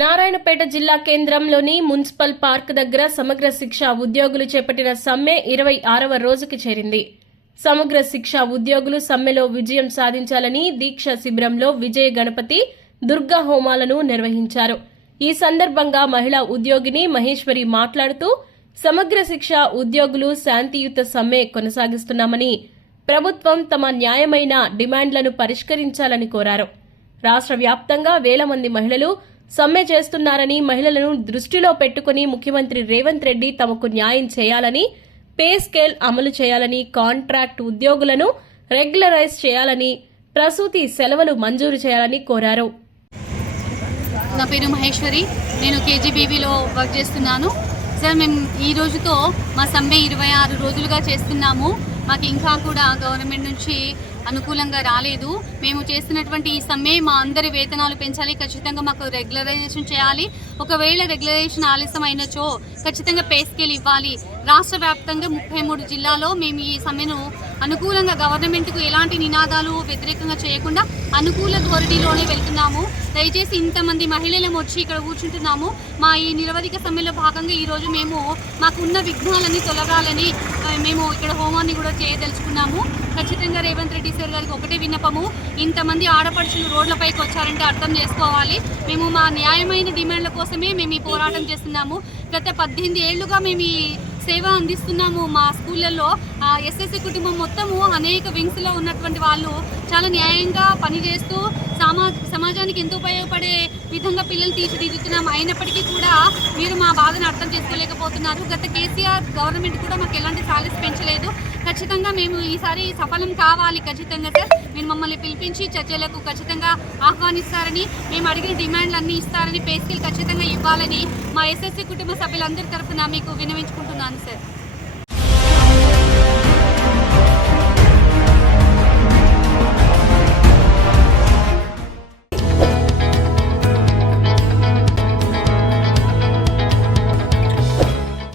నారాయణపేట జిల్లా కేంద్రంలోని municipal park దగ్గర సమగ్ర శిక్ష ఉద్యోగులు చేపట్టిన సమ్మె ఇరవై ఆరవ రోజుకి చేరింది. సమగ్ర శిక్ష ఉద్యోగులు సమ్మెలో విజయం సాధించాలని దీక్ష శిబిరంలో విజయ గణపతి దుర్గా హోమాలను నిర్వహించారు. ఈ సందర్భంగా మహిళా ఉద్యోగిని మహేశ్వరి మాట్లాడుతూ సమగ్ర శిక్ష ఉద్యోగులు శాంతియుత సమ్మె కొనసాగిస్తున్నామని ప్రభుత్వం తమ న్యాయమైన డిమాండ్లను పరిష్కరించాలని కోరారు. రాష్ట్ర వ్యాప్తంగా వేల మంది మహిళలు సమ్మె చేస్తున్నారని మహిళలను దృష్టిలో పెట్టుకుని ముఖ్యమంత్రి రేవంత్ రెడ్డి తమకు న్యాయం చేయాలని పే స్కేల్ అమలు చేయాలని కాంట్రాక్ట్ ఉద్యోగులను రెగ్యులరైజ్ చేయాలని ప్రసూతి సెలవులు మంజూరు చేయాలని కోరారు. నా పేరు మహేశ్వరి. నేను కేజీబీవీలో వర్క్ చేస్తున్నాను. సార్ మేము ఈ రోజుతో మా సమ్మె ఇరవై ఆరు రోజులుగా చేస్తున్నాము. మాకు ఇంకా కూడా గవర్నమెంట్ నుంచి అనుకూలంగా రాలేదు. మేము చేస్తున్నటువంటి ఈ సమ్మె మా అందరి వేతనాలు పెంచాలి. ఖచ్చితంగా మాకు రెగ్యులరైజేషన్ చేయాలి. ఒకవేళ రెగ్యులరైజేషన్ ఆలస్యం అయినచో ఖచ్చితంగా పే స్కేల్ ఇవ్వాలి. రాష్ట్ర వ్యాప్తంగా ముప్పై మూడు జిల్లాలో మేము ఈ సమ్మెను అనుకూలంగా గవర్నమెంట్కు ఎలాంటి నినాదాలు వ్యతిరేకంగా చేయకుండా అనుకూల ధోరణిలోనే వెళ్తున్నాము. దయచేసి ఇంతమంది మహిళలం వచ్చి ఇక్కడ కూర్చుంటున్నాము. మా ఈ నిరవధిక సమ్మెలో భాగంగా ఈరోజు మేము మాకున్న విఘ్నాలన్నీ తొలగాలని మేము ఇక్కడ హోమాన్ని కూడా చేయదలుచుకున్నాము. ఖచ్చితంగా రేవంత్ రెడ్డి సార్ గారికి ఒకటే విన్నపము. ఇంతమంది ఆడపడుచులు రోడ్లపైకి వచ్చారంటే అర్థం చేసుకోవాలి. మేము మా న్యాయమైన డిమాండ్ల కోసమే మేము ఈ పోరాటం చేస్తున్నాము. గత పద్దెనిమిది ఏళ్ళుగా మేము ఈ సేవ అందిస్తున్నాము మా స్కూళ్ళల్లో. ఎస్ఎస్సి కుటుంబం మొత్తము అనేక వింగ్స్లో ఉన్నటువంటి వాళ్ళు చాలా న్యాయంగా పనిచేస్తూ సమా సమాజానికి ఎంతో ఉపయోగపడే విధంగా పిల్లలు తీర్చిదిద్దుతున్నాము అయినప్పటికీ కూడా మీరు మా బాధను అర్థం చేసుకోలేకపోతున్నారు. గత కేసీఆర్ గవర్నమెంట్ కూడా మాకు ఎలాంటి సాలరీస్ పెంచలేదు. ఖచ్చితంగా మేము ఈసారి సఫలం కావాలి ఖచ్చితంగా సార్. మీరు మమ్మల్ని పిలిపించి చర్చలకు ఖచ్చితంగా ఆహ్వానిస్తారని మేము అడిగిన డిమాండ్లన్నీ ఇస్తారని పేస్కిల్ ఖచ్చితంగా ఇవ్వాలని మా ఎస్ఎస్సీ కుటుంబ సభ్యులందరి తరఫున మీకు వినవించుకుంటున్నాను సార్.